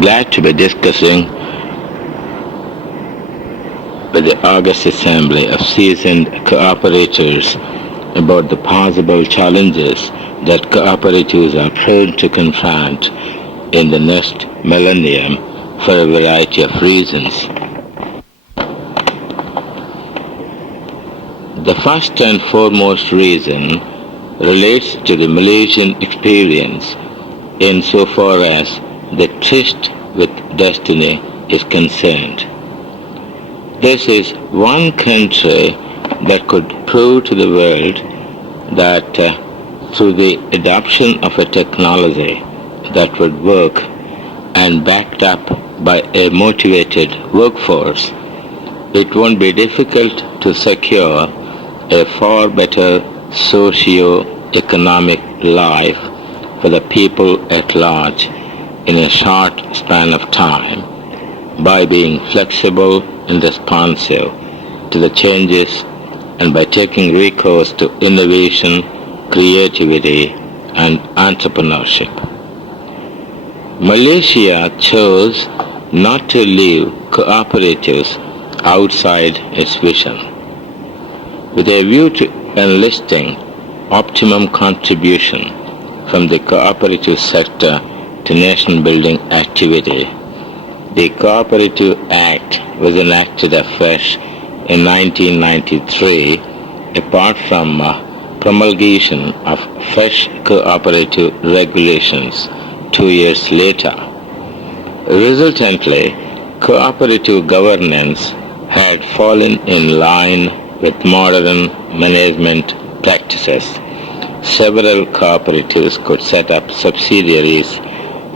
glad to be discussing with the August Assembly of seasoned cooperators about the possible challenges that cooperatives are prone to confront in the next millennium for a variety of reasons. The first and foremost reason relates to the Malaysian experience insofar as the tryst with destiny is concerned. This is one country that could prove to the world that through the adoption of a technology that would work and backed up by a motivated workforce, it won't be difficult to secure a far better socio-economic life for the people at large in a short span of time by being flexible and responsive to the changes and by taking recourse to innovation, creativity, and entrepreneurship. Malaysia chose not to leave cooperatives outside its vision, with a view to enlisting optimum contribution from the cooperative sector to nation-building activity. The Cooperative Act was enacted afresh in 1993, apart from promulgation of fresh cooperative regulations 2 years later. Resultantly, cooperative governance had fallen in line with modern management practices. Several cooperatives could set up subsidiaries.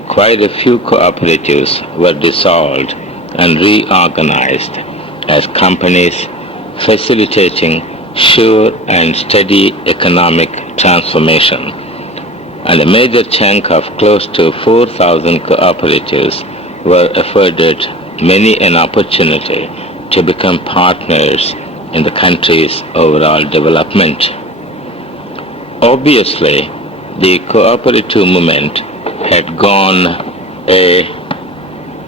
Quite a few cooperatives were dissolved and reorganized as companies, facilitating sure and steady economic transformation. And a major chunk of close to 4,000 cooperatives were afforded many an opportunity to become partners in the country's overall development. Obviously, the cooperative movement had gone a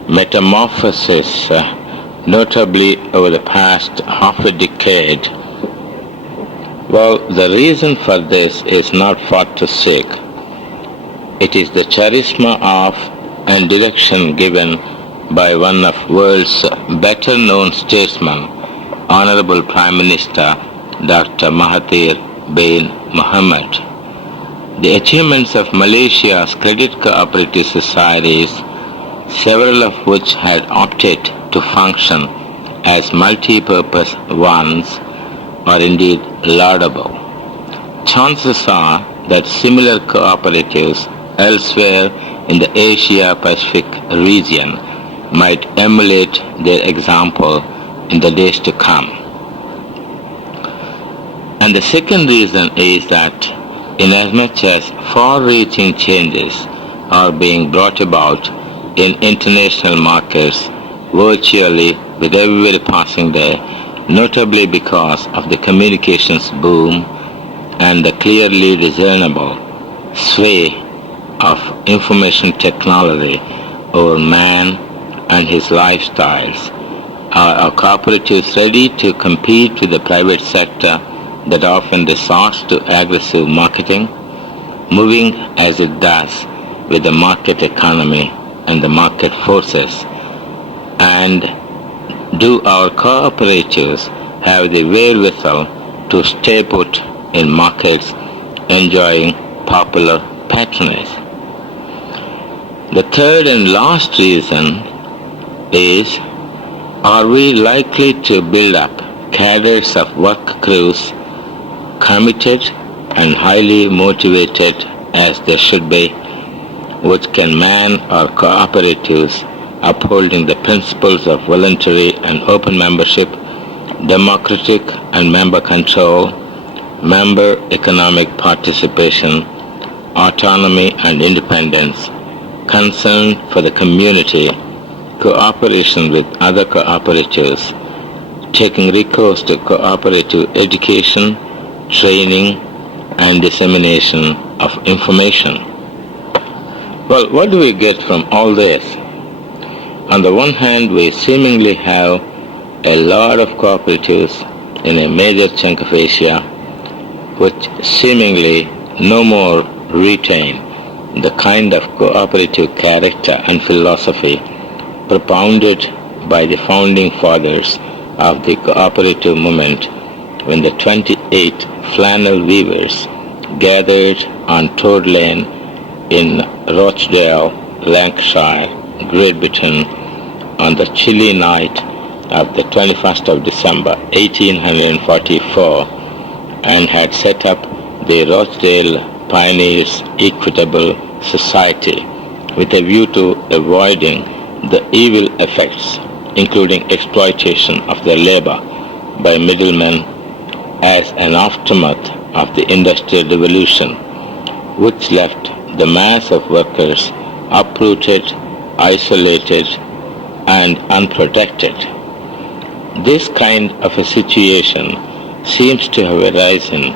metamorphosis, notably over the past half a decade. Well, the reason for this is not far to seek. It is the charisma of and direction given by one of the world's better-known statesmen, Honorable Prime Minister Dr. Mahathir bin Mohamad. The achievements of Malaysia's credit cooperative societies, several of which had opted to function as multi-purpose ones, are indeed laudable. Chances are that similar cooperatives elsewhere in the Asia-Pacific region might emulate their example in the days to come. And the second reason is that inasmuch as far-reaching changes are being brought about in international markets virtually with every passing day, notably because of the communications boom and the clearly discernible sway of information technology over man and his lifestyles, are our cooperatives ready to compete with the private sector that often resorts to aggressive marketing, moving as it does with the market economy and the market forces? And do our cooperatives have the wherewithal to stay put in markets enjoying popular patronage? The third and last reason is, are we likely to build up cadres of work crews committed and highly motivated as they should be, which can man our cooperatives upholding the principles of voluntary and open membership, democratic and member control, member economic participation, autonomy and independence, concern for the community, cooperation with other cooperatives, taking recourse to cooperative education, training, and dissemination of information. Well, what do we get from all this? On the one hand, we seemingly have a lot of cooperatives in a major chunk of Asia, which seemingly no more retain the kind of cooperative character and philosophy propounded by the founding fathers of the cooperative movement when the 28 flannel weavers gathered on Toad Lane in Rochdale, Lancashire, Great Britain on the chilly night of the 21st of December 1844 and had set up the Rochdale Pioneers Equitable Society with a view to avoiding the evil effects, including exploitation of their labor by middlemen as an aftermath of the Industrial Revolution, which left the mass of workers uprooted, isolated, and unprotected. This kind of a situation seems to have arisen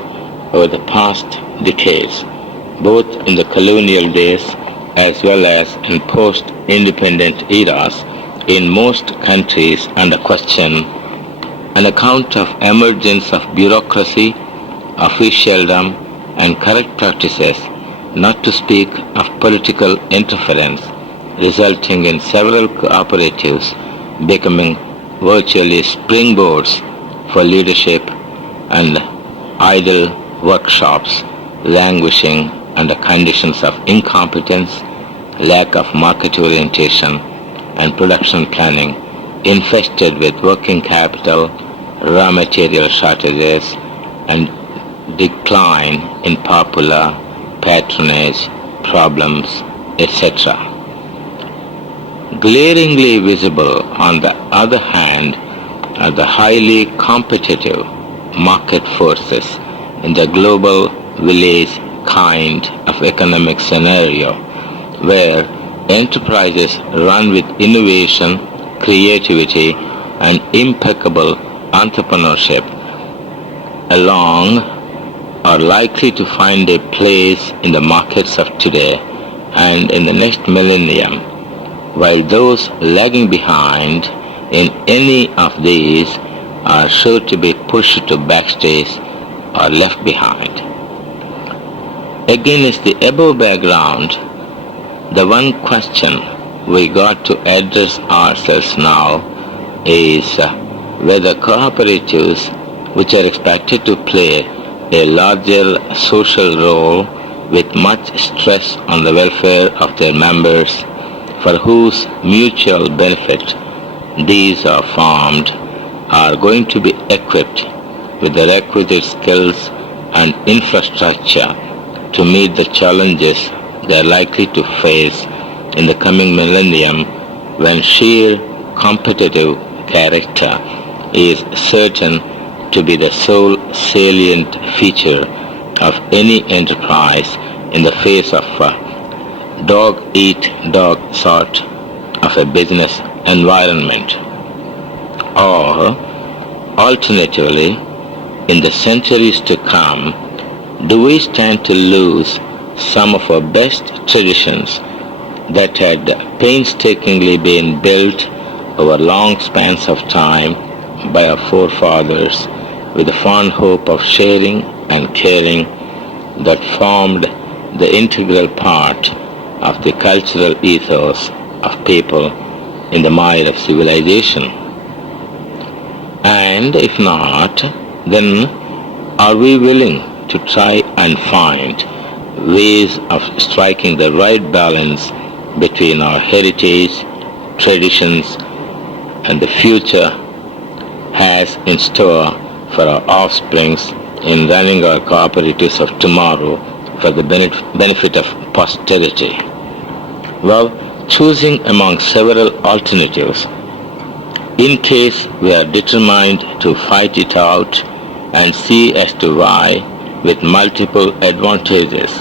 over the past decades, both in the colonial days as well as in post-independent eras in most countries under question, an account of emergence of bureaucracy, officialdom, and corrupt practices, not to speak of political interference, resulting in several cooperatives becoming virtually springboards for leadership and idle workshops languishing under conditions of incompetence, lack of market orientation, and production planning, infested with working capital, raw material shortages, and decline in popular patronage problems, etc. Glaringly visible, on the other hand, are the highly competitive market forces in the global village kind of economic scenario, where enterprises run with innovation, creativity, and impeccable entrepreneurship along are likely to find a place in the markets of today and in the next millennium, while those lagging behind in any of these are sure to be pushed to backstage or left behind. Against the above background, the one question we got to address ourselves now is whether cooperatives, which are expected to play a larger social role with much stress on the welfare of their members, for whose mutual benefit these are formed, are going to be equipped with the requisite skills and infrastructure to meet the challenges they are likely to face in the coming millennium, when sheer competitive character is certain to be the sole salient feature of any enterprise in the face of a dog-eat-dog sort of a business environment. Or, alternatively, in the centuries to come, do we stand to lose some of our best traditions that had painstakingly been built over long spans of time by our forefathers, with the fond hope of sharing and caring that formed the integral part of the cultural ethos of people in the mire of civilization? And if not, then are we willing to try and find ways of striking the right balance between our heritage, traditions, and the future has in store for our offsprings in running our cooperatives of tomorrow for the benefit of posterity? Well, choosing among several alternatives, in case we are determined to fight it out and see as to why, with multiple advantages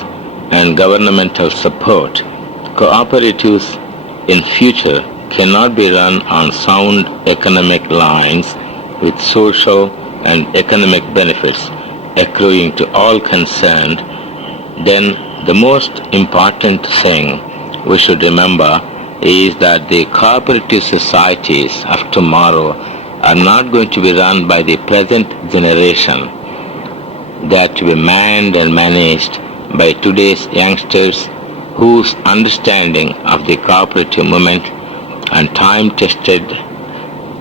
and governmental support, cooperatives in future cannot be run on sound economic lines with social and economic benefits accruing to all concerned, then the most important thing we should remember is that the cooperative societies of tomorrow are not going to be run by the present generation. They are to be manned and managed by today's youngsters whose understanding of the cooperative movement and time-tested,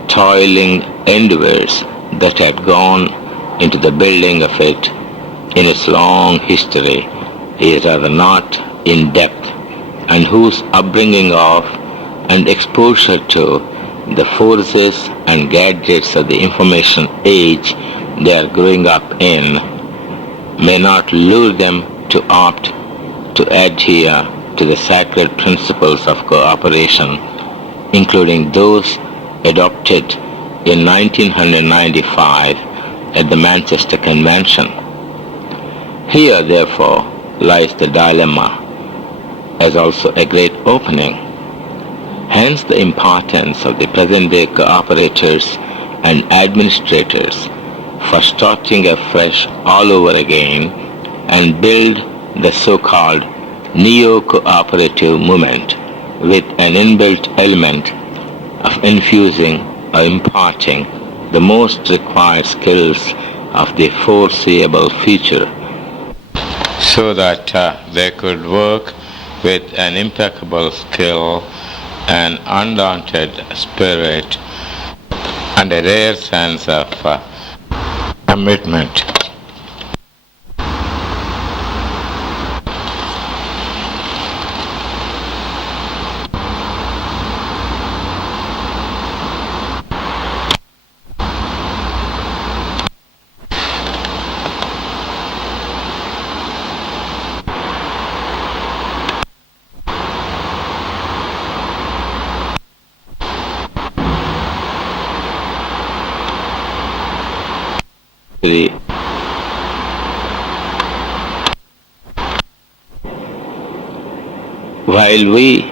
toiling endeavors that had gone into the building of it in its long history is rather not in depth, and whose upbringing of and exposure to the forces and gadgets of the information age they are growing up in may not lure them to opt to adhere to the sacred principles of cooperation, including those adopted in 1995 at the Manchester Convention. Here, therefore, lies the dilemma, as also a great opening. Hence the importance of the present-day cooperators and administrators for starting afresh all over again and build the so-called neo-cooperative movement with an inbuilt element of infusing or imparting the most required skills of the foreseeable future, so that they could work with an impeccable skill, an undaunted spirit, and a rare sense of commitment. While we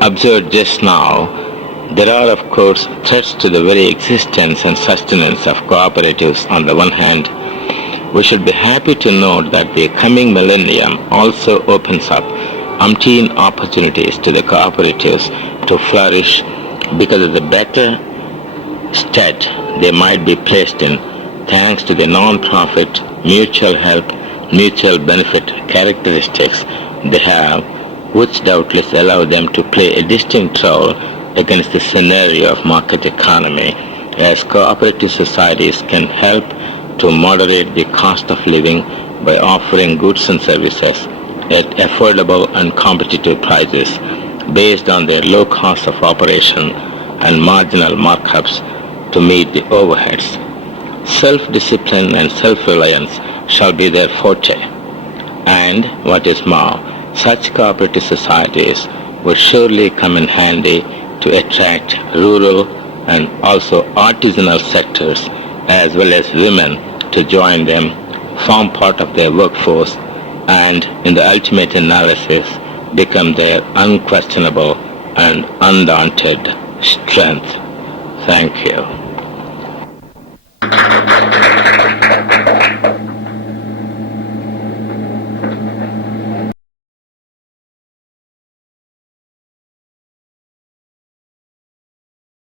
observed just now, there are of course threats to the very existence and sustenance of cooperatives on the one hand. We should be happy to note that the coming millennium also opens up umpteen opportunities to the cooperatives to flourish because of the better state they might be placed in thanks to the non-profit, mutual help, mutual benefit characteristics they have, which doubtless allow them to play a distinct role against the scenario of market economy, as cooperative societies can help to moderate the cost of living by offering goods and services at affordable and competitive prices based on their low cost of operation and marginal markups to meet the overheads. Self-discipline and self-reliance shall be their forte, and, what is more, such cooperative societies will surely come in handy to attract rural and also artisanal sectors as well as women to join them, form part of their workforce, and in the ultimate analysis become their unquestionable and undaunted strength. Thank you.